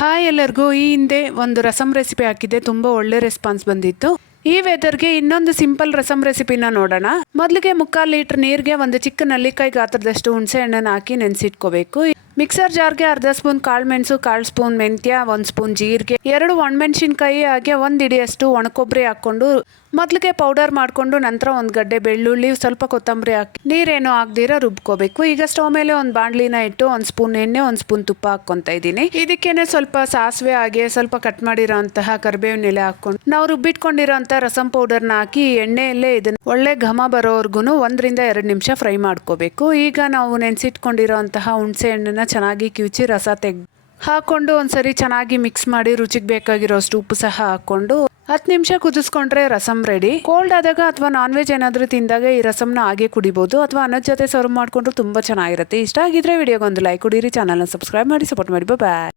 Hi ಎಲ್ಲರಿಗೂ. ಈ ಹಿಂದೆ ಒಂದು ರಸಮ್ ರೆಸಿಪಿ ಹಾಕಿದ್ದೆ, ತುಂಬಾ ಒಳ್ಳೆ ರೆಸ್ಪಾನ್ಸ್ ಬಂದಿತ್ತು. ಈ ವೆದರ್ಗೆ ಇನ್ನೊಂದು ಸಿಂಪಲ್ ರಸಮ್ ರೆಸಿಪಿನ ನೋಡೋಣ. ಮೊದಲಿಗೆ 3/4 ಲೀಟರ್ ನೀರಿಗೆ ಒಂದು ಚಿಕ್ಕ ನಲ್ಲಿಕಾಯಿ ಗಾತ್ರದಷ್ಟು ಹುಣಸೆ ಹಣ್ಣನ್ನು ಹಾಕಿ ನೆನೆಸಿಟ್ಕೋಬೇಕು. ಮಿಕ್ಸರ್ ಜಾರ್ಗೆ ಅರ್ಧ ಸ್ಪೂನ್ ಕಾಳುಮೆಣಸು, 1/4 ಸ್ಪೂನ್ ಮೆಂತ್ಯ, 1 ಸ್ಪೂನ್ ಜೀರಿಗೆ, 2 ಒಣಮೆಣಸಿನ್ಕಾಯಿ ಹಾಗೆ 1 ಹಿಡಿಯಷ್ಟು ಒಣಕೊಬ್ಬರಿ ಹಾಕೊಂಡು ಮೊದಲಿಗೆ ಪೌಡರ್ ಮಾಡಿಕೊಂಡು ನಂತರ 1 ಗಡ್ಡೆ ಬೆಳ್ಳುಳ್ಳಿ, ಸ್ವಲ್ಪ ಕೊತ್ತಂಬರಿ ಹಾಕಿ ನೀರೇನು ಹಾಕ್ದಿರ ರುಬ್ಕೋಬೇಕು. ಈಗ ಸ್ಟವ್ ಮೇಲೆ ಒಂದು ಬಾಣಲಿನ ಇಟ್ಟು 1 ಸ್ಪೂನ್ ಎಣ್ಣೆ, 1 ಸ್ಪೂನ್ ತುಪ್ಪ ಹಾಕ್ಕೊತಾ ಇದ್ದೀನಿ. ಇದಕ್ಕೇನೆ ಸ್ವಲ್ಪ ಸಾಸಿವೆ ಹಾಗೆ ಸ್ವಲ್ಪ ಕಟ್ ಮಾಡಿರೋಂತಹ ಕರಿಬೇವಿನ ಎಲೆ ಹಾಕೊಂಡು ನಾವು ರುಬ್ಬಿಟ್ಕೊಂಡಿರೋಂಥ ರಸಮ್ ಪೌಡರ್ನ ಹಾಕಿ ಎಣ್ಣೆಯಲ್ಲೇ ಇದನ್ನ ಒಳ್ಳೆ ಘಮ ಬರೋವರೆಗೂ 1 ರಿಂದ 2 ನಿಮಿಷ ಫ್ರೈ ಮಾಡ್ಕೋಬೇಕು. ಈಗ ನಾವು ನೆನೆಸಿಟ್ಕೊಂಡಿರೋಂತಹ ಹುಣಸೆ ಹಣ್ಣನ್ನ ಚೆನ್ನಾಗಿ ಕಿವುಚಿ ರಸ ಹಾಕೊಂಡು ಒಂದ್ಸರಿ ಚೆನ್ನಾಗಿ ಮಿಕ್ಸ್ ಮಾಡಿ ರುಚಿಗೆ ಬೇಕಾಗಿರೋಷ್ಟು ಉಪ್ಪು ಸಹ ಹಾಕೊಂಡು 10 ನಿಮಿಷ ಕುದಿಸ್ಕೊಂಡ್ರೆ ರಸಮ್ ರೆಡಿ. ಕೋಲ್ಡ್ ಆದಾಗ ಅಥವಾ ನಾನ್ ವೆಜ್ ಏನಾದರೂ ತಿಂದಾಗ ಈ ರಸಮ್ನ ಹಾಗೆ ಕುಡಿಬಹುದು ಅಥವಾ ಅನ್ನದ ಜೊತೆ ಸರ್ವ್ ಮಾಡ್ಕೊಂಡ್ರು ತುಂಬಾ ಚೆನ್ನಾಗಿರುತ್ತೆ. ಇಷ್ಟ ಆಗಿದ್ರೆ ವಿಡಿಯೋಗೊಂದು ಲೈಕ್ ಕೊಡಿರಿ, ಚಾನಲ್ನ ಸಬ್ಸ್ಕ್ರೈಬ್ ಮಾಡಿ ಸಪೋರ್ಟ್ ಮಾಡಿ. ಬಾಯ್.